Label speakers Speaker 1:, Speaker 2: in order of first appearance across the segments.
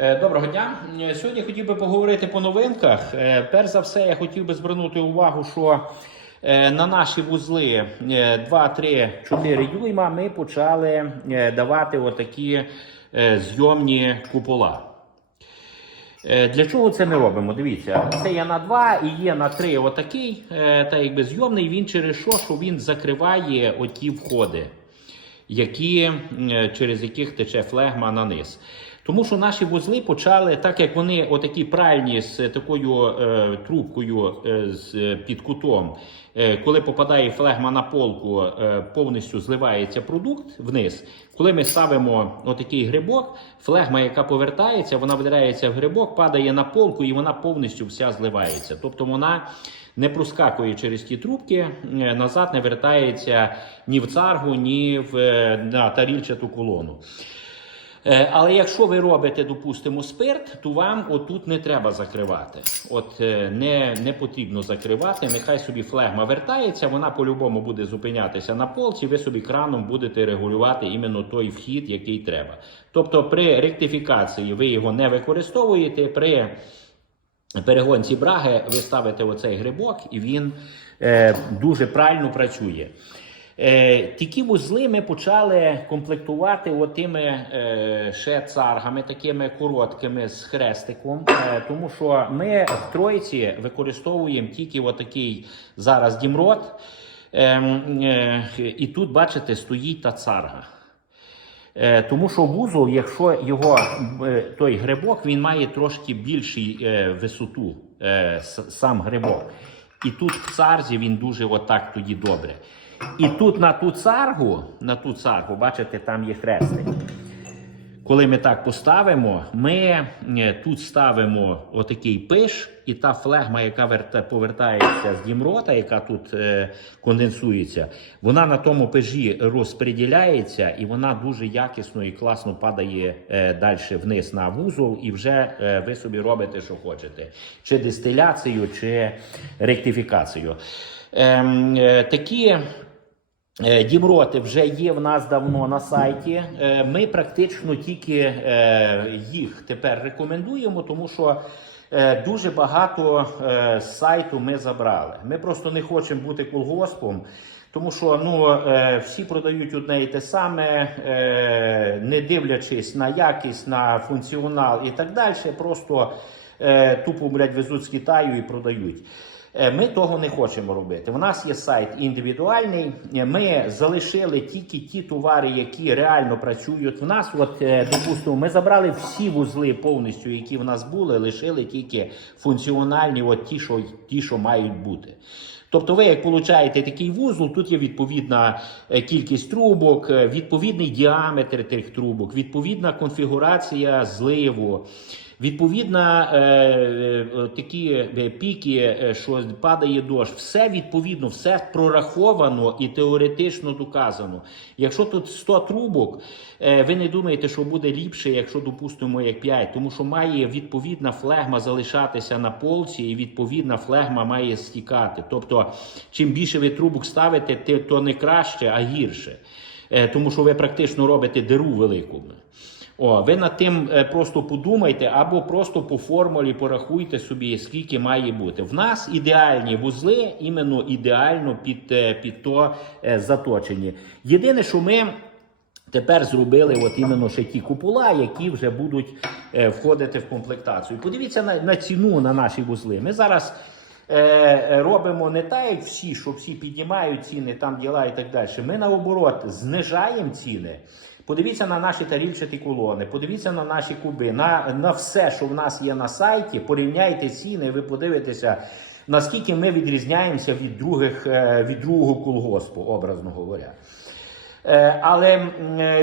Speaker 1: Е, Доброго дня. Е, Сьогодні хотів би поговорити по новинках. Е, Перш за все, я хотів би звернути увагу, що на наші вузли е, 2, 3, 4 дюйма ми почали давати отакі зйомні купола. Для чого це ми робимо? Дивіться, це є на 2 і є на 3 отакий, та якби зйомний. Він через що, що він закриває оті входи, які, через яких тече флегма на низ. Тому що наші вузли почали, так як вони отакі пральні з такою е, трубкою е, з, під кутом, е, коли попадає флегма на полку, е, повністю зливається продукт вниз. Коли ми ставимо отакий грибок, флегма, яка повертається, вона видирається в грибок, падає на полку і вона повністю вся зливається. Тобто вона не проскакує через ті трубки, е, назад не вертається ні в царгу, ні в е, на тарільчату колону. Е, Але якщо ви робите, допустимо, спирт, то вам отут не треба закривати. От е, не, не потрібно закривати. Нехай собі флегма вертається, вона по-любому буде зупинятися на полці. Ви собі краном будете регулювати іменно той вхід, який треба. Тобто, при ректифікації ви його не використовуєте. При перегонці браги ви ставите оцей грибок, і він е, дуже правильно працює. Е, такі вузли ми почали комплектувати отими е, ще царгами, такими короткими з хрестиком. Е, тому що ми в тройці використовуємо тільки отакий зараз дімрот. Е, е, і тут, бачите, стоїть та царга. Тому що вузол, якщо його той грибок, він має трошки більший е, висоту, сам грибок. І тут в царзі він дуже отак тоді добре. І тут на ту царгу, на ту царгу, бачите, там є хрестик. Коли ми так поставимо, ми е, тут ставимо отакий пиш, і та флегма, яка верта, повертається з дімрота, яка тут е, конденсується, вона на тому пижі розподіляється, і вона дуже якісно і класно падає е, далі вниз на вузол, і вже е, ви собі робите, що хочете: чи дистиляцію, чи ректифікацію. Ем, е, такі Е, Дімроти вже є в нас давно на сайті. Е, Ми практично тільки е, їх тепер рекомендуємо, тому що е, дуже багато е, з сайту ми забрали. Ми просто не хочемо бути колгоспом. Тому що ну, е, всі продають одне і те саме, е, не дивлячись на якість, на функціонал і так далі, просто е, тупо блядь, везуть з Китаю і продають. Е, Ми того не хочемо робити. У нас є сайт індивідуальний. Е, Ми залишили тільки ті товари, які реально працюють. В нас, от, е, допустимо, ми забрали всі вузли повністю, які в нас були, лишили тільки функціональні, от ті, що, ті, що мають бути. Тобто, ви як получаєте такий вузол, тут є відповідна кількість трубок, відповідний діаметр тих трубок, відповідна конфігурація зливу. Відповідно, е, е, такі е, піки, що падає дощ, все відповідно, все прораховано і теоретично доказано. Якщо тут 100 трубок, ви не думаєте, що буде ліпше, якщо допустимо як 5, тому що має відповідна флегма залишатися на полці, і відповідна флегма має стікати. Тобто, чим більше ви трубок ставите, то не краще, а гірше. Тому що ви практично робите диру велику. О, ви над тим е, просто подумайте або просто по формулі порахуйте собі, скільки має бути. В нас ідеальні вузли, іменно ідеально під, е, під то е, заточені. Єдине, що ми. Тепер зробили от іменно ще ті купола, які вже будуть входити в комплектацію. Подивіться на, на ціну на наші вузли. Ми зараз робимо не так, як всі, що всі піднімають ціни, там діла і так далі. Ми наоборот знижаємо ціни. Подивіться на наші тарільчаті колони, подивіться на наші куби, на, на все, що в нас є на сайті. Порівняйте ціни, ви подивитеся, наскільки ми відрізняємося від других е, від другого колгоспу, образно говоря. Е, Але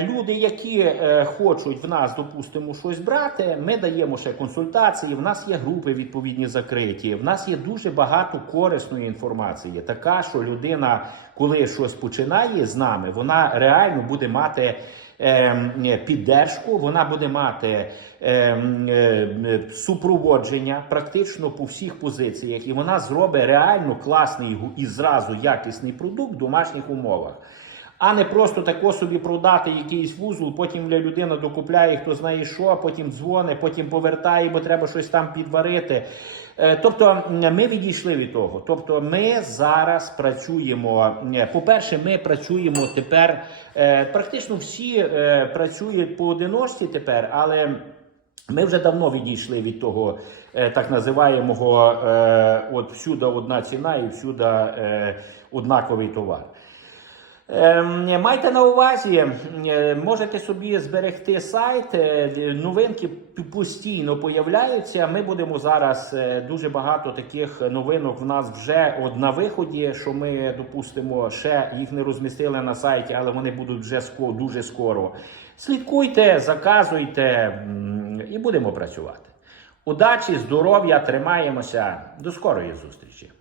Speaker 1: люди, які е, хочуть в нас, допустимо, щось брати, ми даємо ще консультації. В нас є групи відповідні закриті. В нас є дуже багато корисної інформації. Така, що людина, коли щось починає з нами, вона реально буде мати. Ем, е, Піддержку, вона буде мати ем, е, супроводження практично по всіх позиціях, і вона зробить реально класний і зразу якісний продукт в домашніх умовах. А не просто тако собі продати якийсь вузол, потім людина докупляє, хто знає що, потім дзвонить, потім повертає, бо треба щось там підварити. Е, Тобто ми відійшли від того. Тобто, ми зараз працюємо. е, По-перше, ми працюємо тепер. е, Практично всі працюють поодиночці тепер, але. Ми вже давно відійшли від того так називаємого от всюди одна ціна і всюди однаковий товар. Ем, Майте на увазі, е, можете собі зберегти сайт. е, Новинки постійно появляються. Ми будемо зараз е, дуже багато таких новинок в нас вже от на виході. Що ми допустимо, ще їх не розмістили на сайті, але вони будуть вже дуже скоро. Слідкуйте, заказуйте і будемо працювати. Удачі, здоров'я, тримаємося. До скорої зустрічі!